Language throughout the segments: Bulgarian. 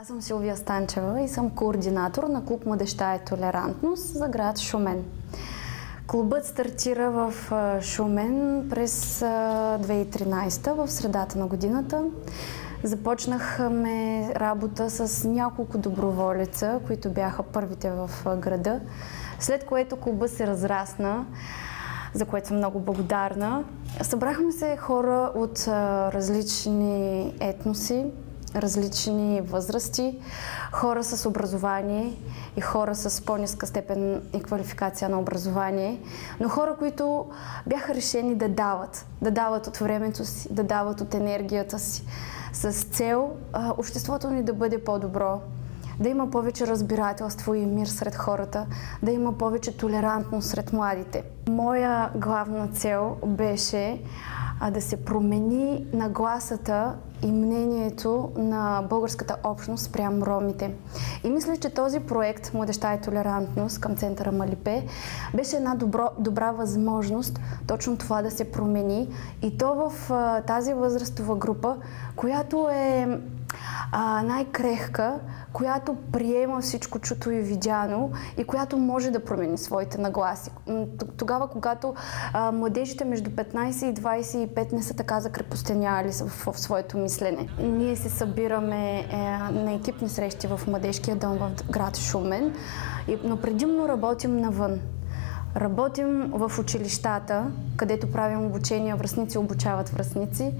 Аз съм Силвия Станчева и съм координатор на клуб Младежта е толерантност за град Шумен. Клубът стартира в Шумен през 2013 в средата на годината. Започнахме работа с няколко доброволеца, които бяха първите в града, след което клубът се разрасна, за което съм много благодарна. Събрахме се хора от различни етноси, различни възрасти, хора с образование и хора с по-ниска степен и квалификация на образование, но хора, които бяха решени да дават от времето си, да дават от енергията си, с цел обществото ни да бъде по-добро, да има повече разбирателство и мир сред хората, да има повече толерантност сред младите. Моя главна цел беше да се промени нагласата и мнението на българската общност спрямо ромите. И мисля, че този проект Младежта е толерантност към центъра Малипе беше една добра възможност точно това да се промени, и то в тази възрастова група, която е най-крехка, която приема всичко чуто и видяно и която може да промени своите нагласи. Тогава, когато младежите между 15 и 25 не са така закрепостеняли в своето мислене. Ние се събираме на екипни срещи в Младежкия дом в град Шумен, но предимно работим навън. Работим в училищата, където правим обучение, връстници обучават връстници.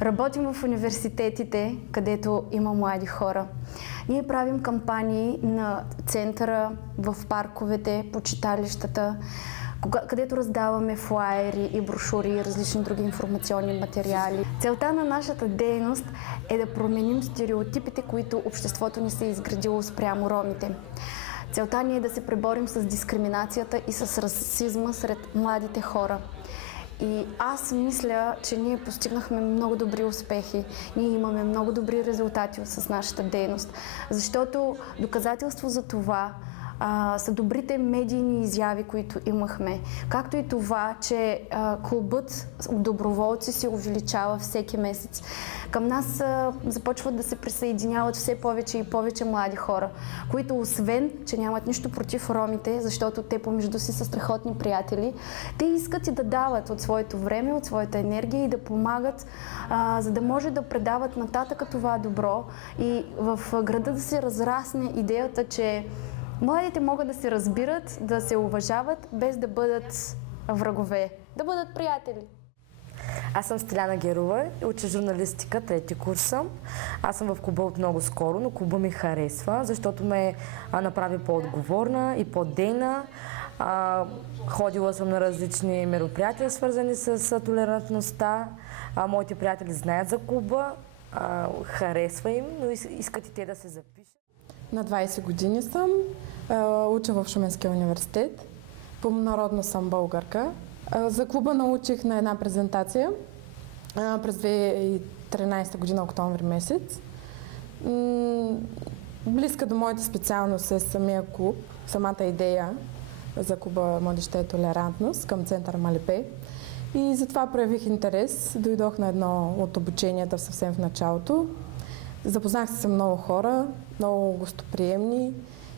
Работим в университетите, където има млади хора. Ние правим кампании на центъра, в парковете, по читалищата, където раздаваме флаери и брошури и различни други информационни материали. Целта на нашата дейност е да променим стереотипите, които обществото ни се е изградило спрямо ромите. Целта ни е да се преборим с дискриминацията и с расизма сред младите хора. И аз мисля, че ние постигнахме много добри успехи. Ние имаме много добри резултати с нашата дейност, защото доказателство за това са добрите медийни изяви, които имахме. Както и това, че клубът от доброволци се увеличава всеки месец. Към нас започват да се присъединяват все повече и повече млади хора, които освен, че нямат нищо против ромите, защото те помежду си са страхотни приятели, те искат и да дават от своето време, от своята енергия и да помагат, за да може да предават нататък това добро и в града да се разрасне идеята, че младите могат да се разбират, да се уважават, без да бъдат врагове, да бъдат приятели. Аз съм Стиляна Герова, уча журналистика, трети курс съм. Аз съм в клуба от много скоро, но клуба ми харесва, защото ме направи по-отговорна и по-дейна. Ходила съм на различни мероприятия, свързани с толерантността. Моите приятели знаят за клуба, харесва им, но искат и те да се запишат. На 20 години съм, уча в Шуменския университет. По народно съм българка. За клуба научих на една презентация през 2013 година, октомври месец. Близка до моята специалност е самия клуб, самата идея за клуба Младежта е толерантност към център Малипе. И затова проявих интерес. Дойдох на едно от обученията съвсем в началото. Запознах се с много хора, много гостоприемни,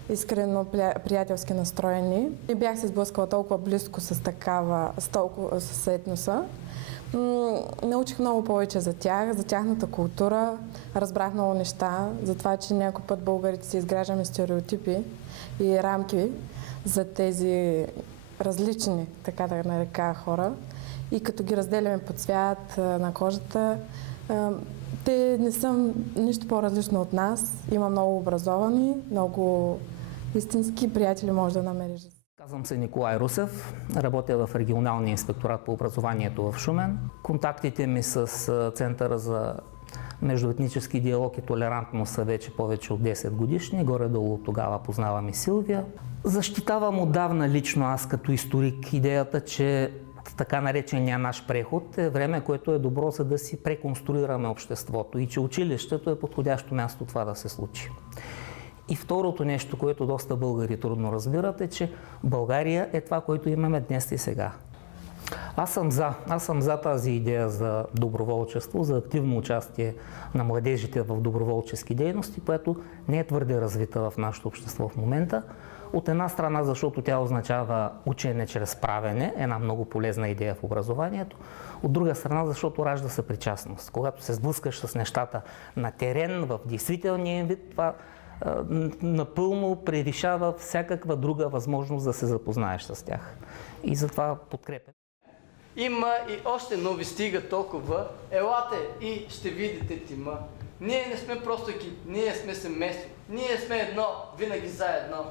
искрено приятелски настроени. И бях се сблъскала толкова близко с етноса. Научих много повече за тях, за тяхната култура, разбрах много неща, за това, че някой път българите си изграждаме стереотипи и рамки за тези различни, така да нарека, хора. И като ги разделяме по цвят на кожата, те не са нищо по-различно от нас. Има много образовани, много истински приятели може да намериш. Казвам се Николай Русев, работя в регионалния инспекторат по образованието в Шумен. Контактите ми с Центъра за междуетнически диалог и толерантност са вече повече от 10 годишни. Горе-долу тогава познавам и Силвия. Защитавам отдавна лично аз като историк идеята, че така наречения наш преход е време, което е добро, за да си преконструираме обществото и че училището е подходящо място това да се случи. И второто нещо, което доста българи трудно разбират, е, че България е това, което имаме днес и сега. Аз съм за тази идея за доброволчество, за активно участие на младежите в доброволчески дейности, която не е твърде развита в нашето общество в момента. От една страна, защото тя означава учене чрез правене, една много полезна идея в образованието. От друга страна, защото ражда съпричастност. Когато се сблъскаш с нещата на терен, в действителния вид, това напълно превишава всякаква друга възможност да се запознаеш с тях. И затова подкрепям. Има и още нови, стига толкова. Елате и ще видите тима. Ние не сме просто екип, ние сме семейство. Ние сме едно, винаги заедно.